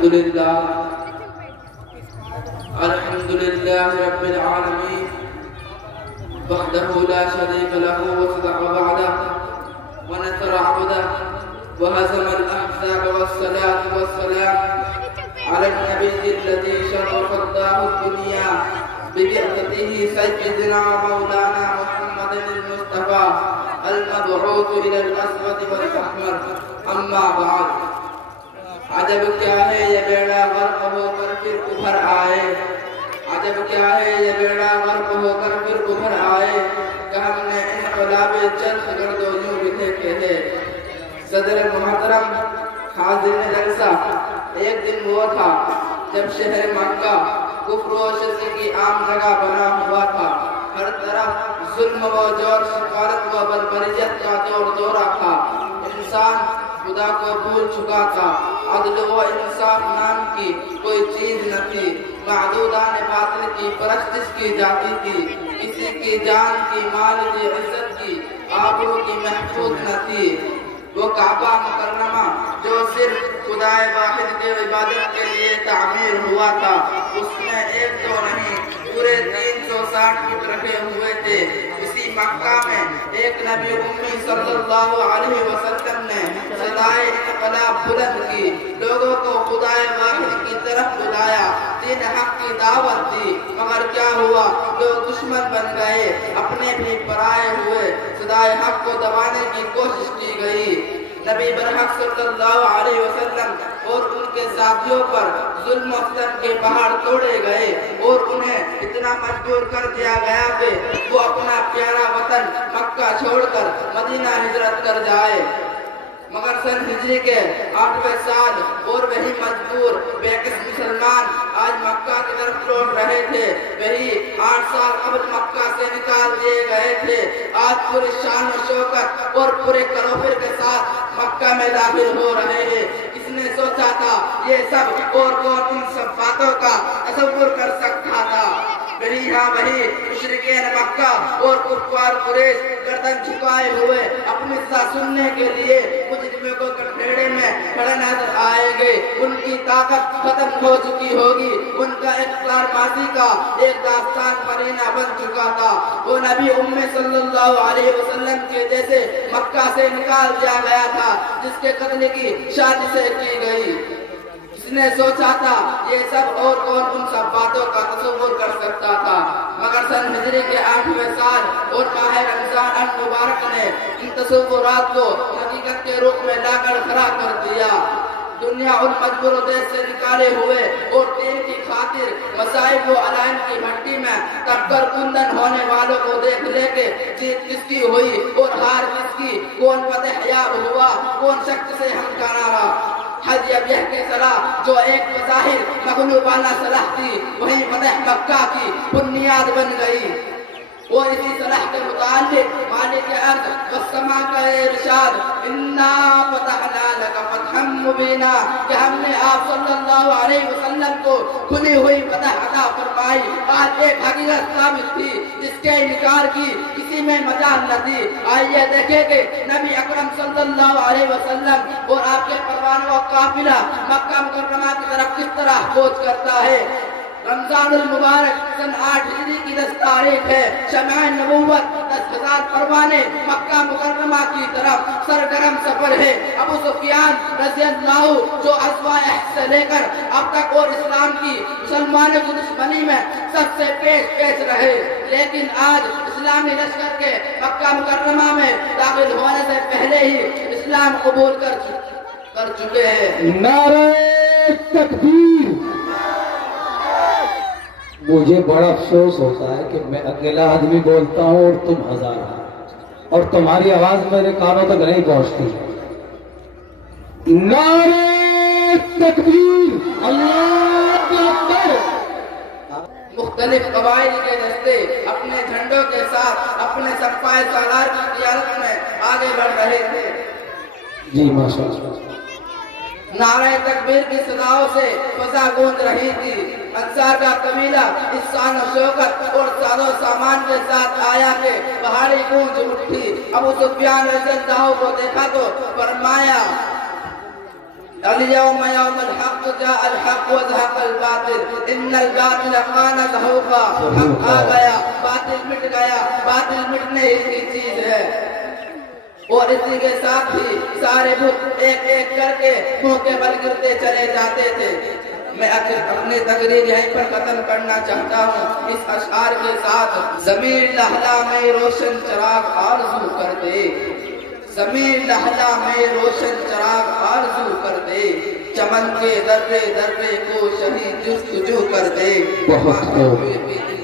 الحمد لله رب العالمين وحده لا شريك له وصدق وعده ونصر عبده وهزم الأحزاب والصلاة والسلام على النبي الذي شرف الله الدنيا ببعثته سيدنا مولانا محمد المصطفى المبعوث إلى الأسود والأحمر. أما بعد، عجب کیا ہے یہ بیڑا غرق ہو کر پھر ابھر آئے. عجب کیا ہے یہ بیڑا غرق ہو کر پھر ابھر آئے کہ ہم نے انقلاب چرخ گرد و یوں بھی دیکھے تھے. صدر محترم حاضرین جلسہ، ایک دن وہ تھا جب شہر مکہ کفر و شرک کی عام جگہ بنا ہوا تھا. ہر طرف ظلم و جور، شکارت و بربریت کا دور دورہ تھا. انسان خدا کو بھول چکا تھا. عدل و انصاف نام کی کوئی چیز نہ تھی. معدودان باطل کی پرستش کی جاتی تھی. کسی کی جان کی، مال کی، عزت کی، آبرو کی محفوظ نہ تھی. وہ کعبہ مکرمہ جو صرف خدائے واحد کے عبادت کے لیے تعمیر ہوا تھا، اس میں ایک دو نہیں پورے 360 فٹ رکھے ہوئے تھے. اسی مکہ میں ایک نبی امی صلی اللہ علیہ وسلم نے صدائے انقلاب بلند کی، لوگوں کو خدائے واحد کی طرف بلایا، دین حق کی دعوت دی. مگر کیا ہوا؟ لوگ دشمن بن گئے، اپنے بھی پرائے ہوئے. صدائے حق کو دبانے کی کوشش کی گئی. نبی برحق صلی اللہ علیہ وسلم اور ان کے ساتھیوں پر ظلم و ستم کے پہاڑ توڑے گئے اور انہیں اتنا مجبور کر دیا گیا کہ وہ اپنا پیارا وطن مکہ چھوڑ کر مدینہ ہجرت کر جائے. مگر سن ہجری کے 8ویں سال اور وہی مجبور بےکس مسلمان آج مکہ کی طرف لوٹ رہے تھے. وہی 8 سال قبل مکہ سے نکال دیے گئے تھے. آج پوری شان و شوکت اور پورے کروفر کے ساتھ مکہ میں داخل ہو رہے ہیں. کس نے سوچا تھا یہ سب؟ اور کون ان سب باتوں کا تصور کر سکتا تھا؟ وہی مشرکین مکہ اور کفار قریش گردن جھکائے ہوئے اپنی سزا سننے کے لیے مجرموں کو کٹھیڑے میں کھڑے نظر آئیں گے. ان کی طاقت ختم ہو چکی ہوگی. ان کا اقتدار ماضی کا ایک داستان پرینہ بن چکا تھا. وہ نبی امی صلی اللہ علیہ وسلم کے جیسے مکہ سے نکال دیا گیا تھا جس کے قتل کی سازشیں کی گئی. اس نے سوچا تھا یہ سب اور کون ان سب باتوں کا تصور کر سکتا تھا؟ مگر سن ہجری کے 8ویں سال اور ماہ رمضان المبارک نے ان تصورات کو حقیقت کے روپ میں لا کر کھڑا کر دیا. دنیا ان مجبور دیش سے نکالے ہوئے اور دین کی خاطر مصائب و علائم کی مٹی میں تب کر کندن ہونے والوں کو دیکھ لے کے جیت کس کی ہوئی اور ہار کس کی، کون فتح یاب ہوا، کون شخص سے ہمکارا رہا. حج ابیہ کی صلاح جو ایک بظاہر مغلوبانہ صلاح تھی، وہی فتح مکہ کی بنیاد بن گئی. اور اسی صلاح کے متعلق مالک ارض والسماء کا ارشاد انا فتحنا لک فتحا مبینا کہ ہم نے آپ صلی اللہ علیہ وسلم کو کھلی ہوئی فتح عطا فرمائی. آج ایک حقیقت ثابت تھی جس کے انکار کی کسی میں مجال نہ تھی. آئیے دیکھیں کہ نبی اکرم صلی اللہ علیہ وسلم اور آپ کے پروانہ و قافلہ مکہ مکرمہ کی طرف کس طرح کوچ کرتا ہے. رمضان المبارک سن 8 ہجری کی 10 تاریخ ہے. شمع نبوت 10,000 پروانے مکہ مکرمہ کی طرف سرگرم سفر ہے. ابو سفیان رضی اللہ جو ازواء سے لے کر اب تک اور اسلام کی مسلمانوں کی دشمنی میں سب سے پیش رہے، لیکن آج اسلامی لشکر کے مکہ مکرمہ میں داخل ہونے سے پہلے ہی اسلام قبول کر چکے ہیں. نعرہ تکبیر. مجھے بڑا افسوس ہوتا ہے کہ میں اکیلا آدمی بولتا ہوں اور تم ہزار، اور تمہاری آواز میرے کانوں تک نہیں پہنچتی. نعرہ تکبیر، اللہ اکبر. مختلف قبائل کے دستے اپنے جھنڈوں کے ساتھ اپنے صفائے سالار کی قیادت میں آگے بڑھ رہے تھے. جی ماشاءاللہ. نعرہ تکبیر کی صداؤں سے فضا گونج رہی تھی. انصار کا قبیلہ اس شان و شوکت اور ساز و سامان کے ساتھ آیا کہ پہاڑی گونج اٹھی. ابو سفیان رضی اللہ کو دیکھا تو فرمایا اليوم يوم الحق جاء الحق وزهق الباطل ان الباطل كان زهوقا حق آ گیا باطل مٹ گیا باطل مٹنے کی چیز ہے اور اسی کے ساتھ ہی سارے بت ایک ایک کر کے منہ کے بل گرتے چلے جاتے تھے میں اپنی تقریر یہیں پر ختم کرنا چاہتا ہوں اس اشعار کے ساتھ زمین لہلا میں روشن چراغ آرزو کر دے زمین لہلا میں روشن چراغ آرزو کر دے چمن کے درے درے کو شہید جستجو کر دے بہت خوب